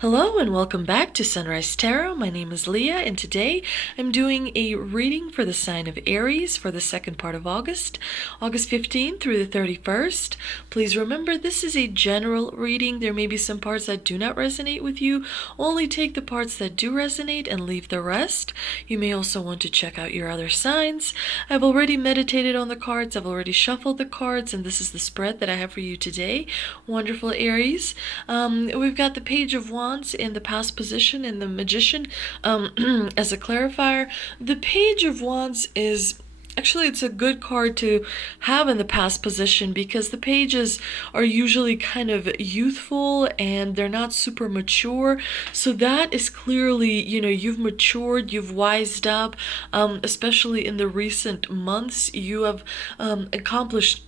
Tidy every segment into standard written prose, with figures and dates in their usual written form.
Hello and welcome back to Sunrise Tarot. My name is Leah and today I'm doing a reading for the sign of Aries for the second part of August, August 15th through the 31st. Please remember this is a general reading. There may be some parts that do not resonate with you. Only take the parts that do resonate and leave the rest. You may also want to check out your other signs. I've already meditated on the cards. I've already shuffled the cards, and this is the spread that I have for you today. Wonderful Aries. We've got the Page of Wands in the past position and the Magician as a clarifier. The Page of Wands is actually, it's a good card to have in the past position because the pages are usually kind of youthful and they're not super mature. So that is clearly, you've matured, you've wised up, especially in the recent months. You have accomplished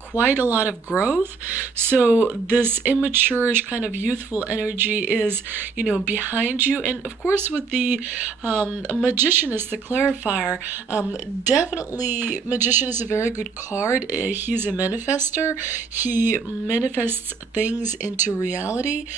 quite a lot of growth. So this immature kind of youthful energy is, behind you. And of course, with the Magician as the clarifier, definitely Magician is a very good card. He's a manifester. He manifests things into reality.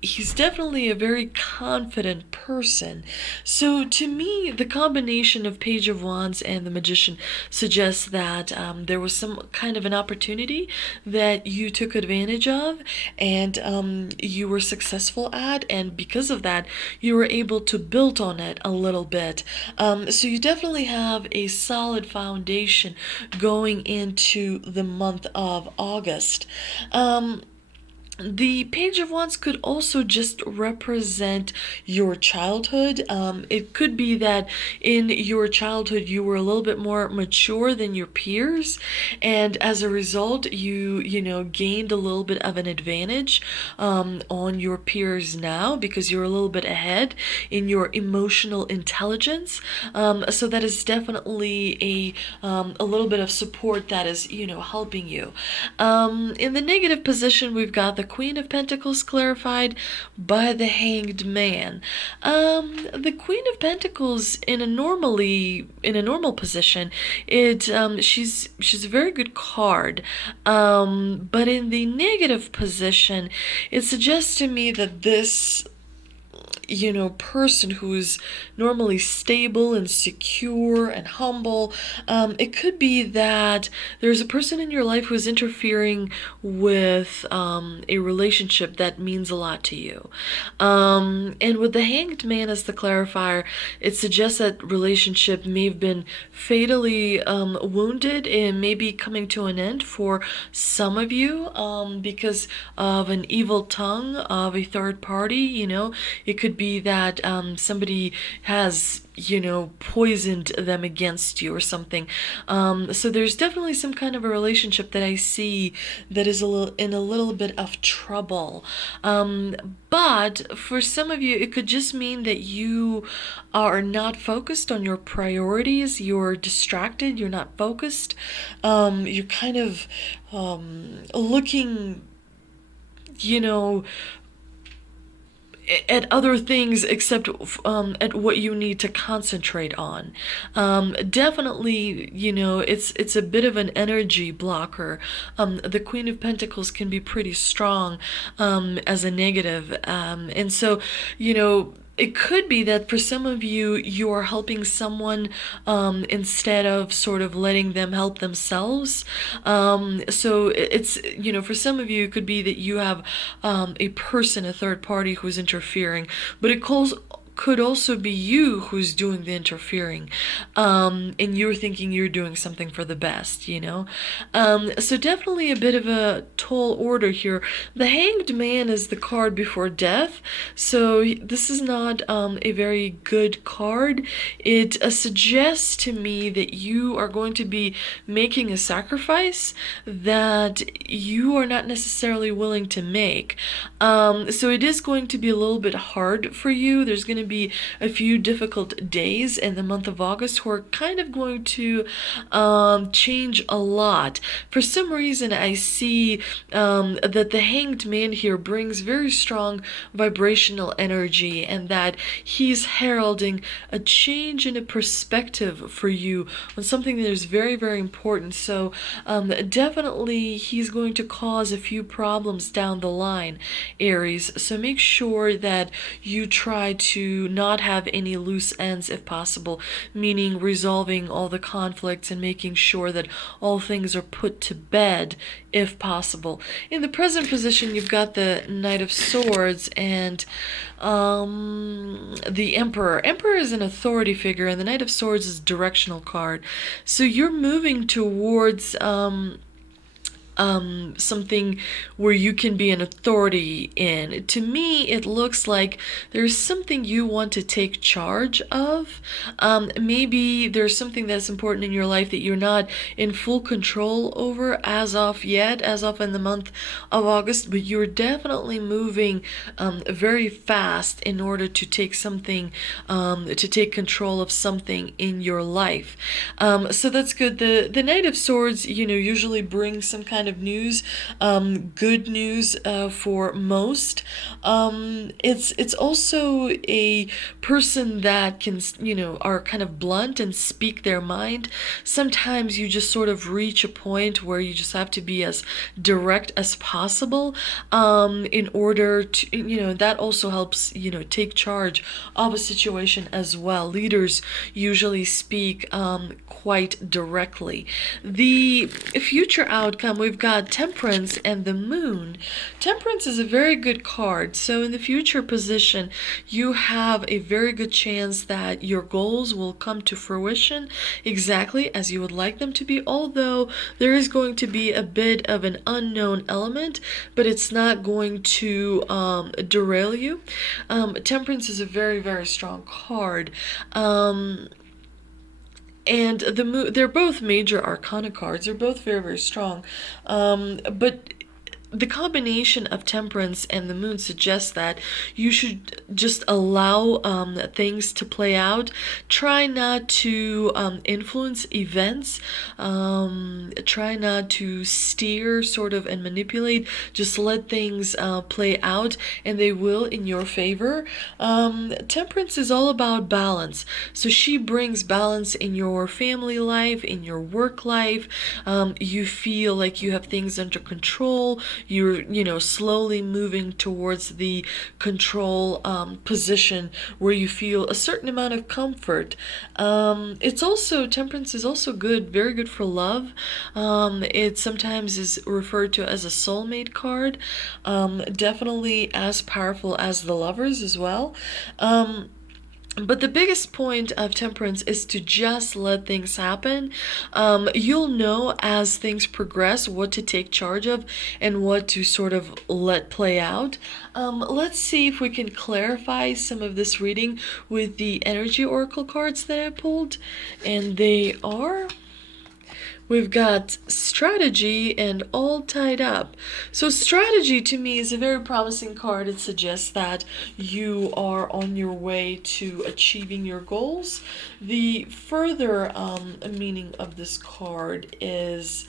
He's definitely a very confident person. So to me, the combination of Page of Wands and the Magician suggests that there was some kind of an opportunity that you took advantage of and you were successful at, and because of that you were able to build on it a little bit. So you definitely have a solid foundation going into the month of August. The Page of Wands could also just represent your childhood. It could be that in your childhood you were a little bit more mature than your peers, and as a result you gained a little bit of an advantage on your peers now because you're a little bit ahead in your emotional intelligence. So that is definitely a little bit of support that is helping you. In the negative position, we've got the Queen of Pentacles clarified by the Hanged Man. The Queen of Pentacles in a normal position, she's a very good card. But in the negative position, it suggests to me that this person who is normally stable and secure and humble, it could be that there's a person in your life who is interfering with a relationship that means a lot to you. And with the Hanged Man as the clarifier, it suggests that relationship may have been fatally wounded and maybe coming to an end for some of you because of an evil tongue of a third party. It could be that somebody has poisoned them against you or something. So there's definitely some kind of a relationship that I see that is in a little bit of trouble. But for some of you, it could just mean that you are not focused on your priorities. You're distracted. You're not focused. You're kind of looking, at other things except at what you need to concentrate on. Definitely, it's a bit of an energy blocker. The Queen of Pentacles can be pretty strong as a negative, and so it could be that for some of you, you are helping someone instead of sort of letting them help themselves. So it's, for some of you, it could be that you have a person, a third party who's interfering, but it could also be you who's doing the interfering, and you're thinking you're doing something for the best, So definitely a bit of a tall order here. The Hanged Man is the card before death, so this is not a very good card. It suggests to me that you are going to be making a sacrifice that you are not necessarily willing to make. So it is going to be a little bit hard for you. There's going to be a few difficult days in the month of August who are kind of going to change a lot. For some reason, I see that the Hanged Man here brings very strong vibrational energy, and that he's heralding a change in a perspective for you on something that is very, very important. So definitely he's going to cause a few problems down the line, Aries. So make sure that you try to not have any loose ends if possible, meaning resolving all the conflicts and making sure that all things are put to bed if possible. In the present position, you've got the Knight of Swords and the Emperor. Emperor is an authority figure, and the Knight of Swords is a directional card. So you're moving towards something where you can be an authority in. To me, it looks like there's something you want to take charge of. Maybe there's something that's important in your life that you're not in full control over as of yet, as of in the month of August, but you're definitely moving very fast in order to take something, to take control of something in your life. So that's good. The Knight of Swords, usually brings some kind of news, good news for most. It's also a person that can, are kind of blunt and speak their mind. Sometimes you just sort of reach a point where you just have to be as direct as possible in order to, that also helps, take charge of a situation as well. Leaders usually speak quite directly. The future outcome, we've got Temperance and the Moon. Temperance is a very good card. So in the future position, you have a very good chance that your goals will come to fruition exactly as you would like them to be, although there is going to be a bit of an unknown element, but it's not going to derail you. Temperance is a very, very strong card. And they're both major arcana cards. They're both very, very strong. But the combination of Temperance and the Moon suggests that you should just allow things to play out. Try not to influence events. Try not to steer sort of and manipulate. Just let things play out, and they will in your favor. Temperance is all about balance. So she brings balance in your family life, in your work life. You feel like you have things under control. You're slowly moving towards the control position where you feel a certain amount of comfort. Temperance is also good, very good for love. It sometimes is referred to as a soulmate card. Definitely as powerful as the Lovers as well. But the biggest point of Temperance is to just let things happen. You'll know as things progress what to take charge of and what to sort of let play out. Let's see if we can clarify some of this reading with the energy oracle cards that I pulled. And they are... We've got Strategy and All Tied Up. So Strategy to me is a very promising card. It suggests that you are on your way to achieving your goals. The further meaning of this card is...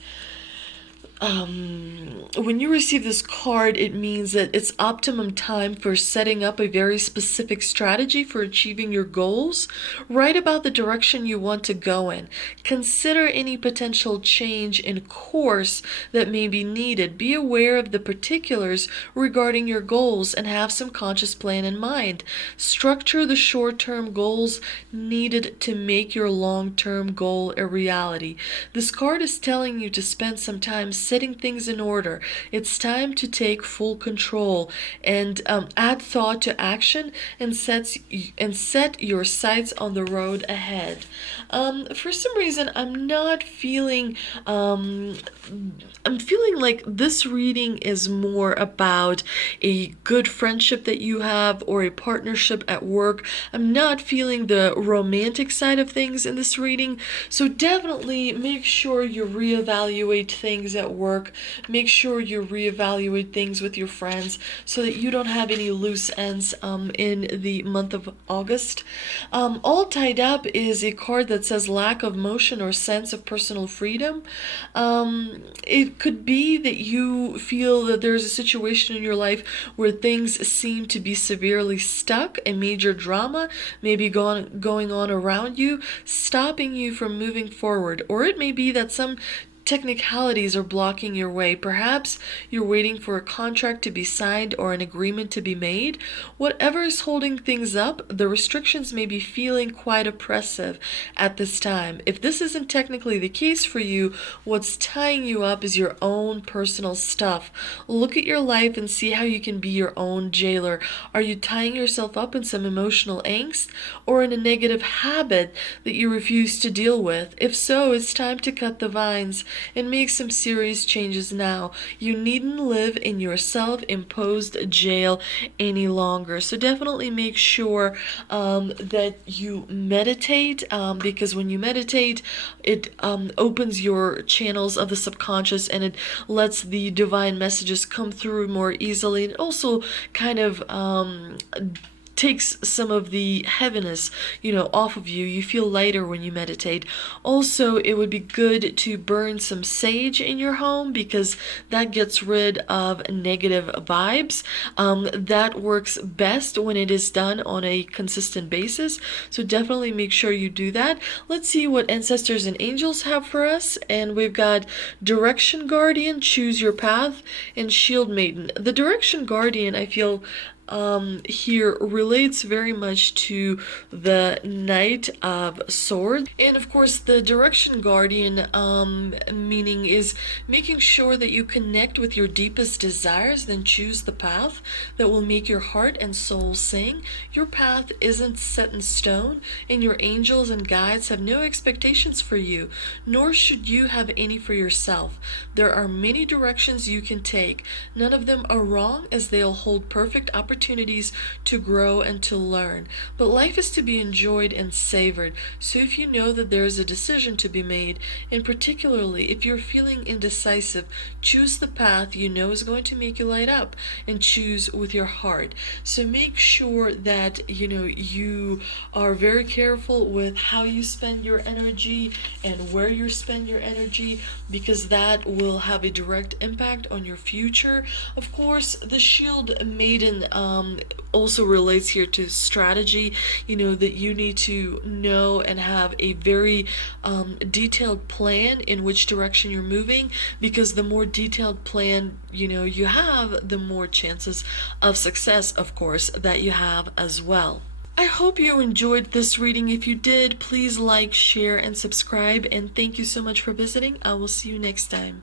when you receive this card, it means that it's optimum time for setting up a very specific strategy for achieving your goals. Write about the direction you want to go in. Consider any potential change in course that may be needed. Be aware of the particulars regarding your goals and have some conscious plan in mind. Structure the short-term goals needed to make your long-term goal a reality. This card is telling you to spend some time setting things in order. It's time to take full control and add thought to action and set your sights on the road ahead. For some reason, I'm not feeling... I'm feeling like this reading is more about a good friendship that you have or a partnership at work. I'm not feeling the romantic side of things in this reading, so definitely make sure you reevaluate things at work. Make sure you reevaluate things with your friends so that you don't have any loose ends in the month of August. All tied up is a card that says lack of motion or sense of personal freedom. It could be that you feel that there's a situation in your life where things seem to be severely stuck, a major drama maybe going on around you, stopping you from moving forward. Or it may be that some technicalities are blocking your way. Perhaps you're waiting for a contract to be signed or an agreement to be made. Whatever is holding things up, the restrictions may be feeling quite oppressive at this time. If this isn't technically the case for you, what's tying you up is your own personal stuff. Look at your life and see how you can be your own jailer. Are you tying yourself up in some emotional angst or in a negative habit that you refuse to deal with? If so, it's time to cut the vines and make some serious changes now. You needn't live in your self-imposed jail any longer. So definitely make sure that you meditate, because when you meditate, it opens your channels of the subconscious and it lets the divine messages come through more easily, and also kind of takes some of the heaviness, off of you. You feel lighter when you meditate. Also, it would be good to burn some sage in your home because that gets rid of negative vibes. That works best when it is done on a consistent basis. So definitely make sure you do that. Let's see what ancestors and angels have for us. And we've got Direction Guardian, Choose Your Path, and Shield Maiden. The Direction Guardian, I feel, here relates very much to the Knight of Swords. And of course, the Direction Guardian meaning is making sure that you connect with your deepest desires, then choose the path that will make your heart and soul sing. Your path isn't set in stone, and your angels and guides have no expectations for you, nor should you have any for yourself. There are many directions you can take. None of them are wrong, as they'll hold perfect opportunities to grow and to learn. But life is to be enjoyed and savored. So if you know that there is a decision to be made, and particularly if you're feeling indecisive, choose the path you know is going to make you light up, and choose with your heart. So make sure that you are very careful with how you spend your energy and where you spend your energy, because that will have a direct impact on your future. Of course, the Shield Maiden also relates here to strategy, that you need to know and have a very detailed plan in which direction you're moving, because the more detailed plan you have, the more chances of success, of course, that you have as well. I hope you enjoyed this reading. If you did, please like, share, and subscribe, and thank you so much for visiting. I will see you next time.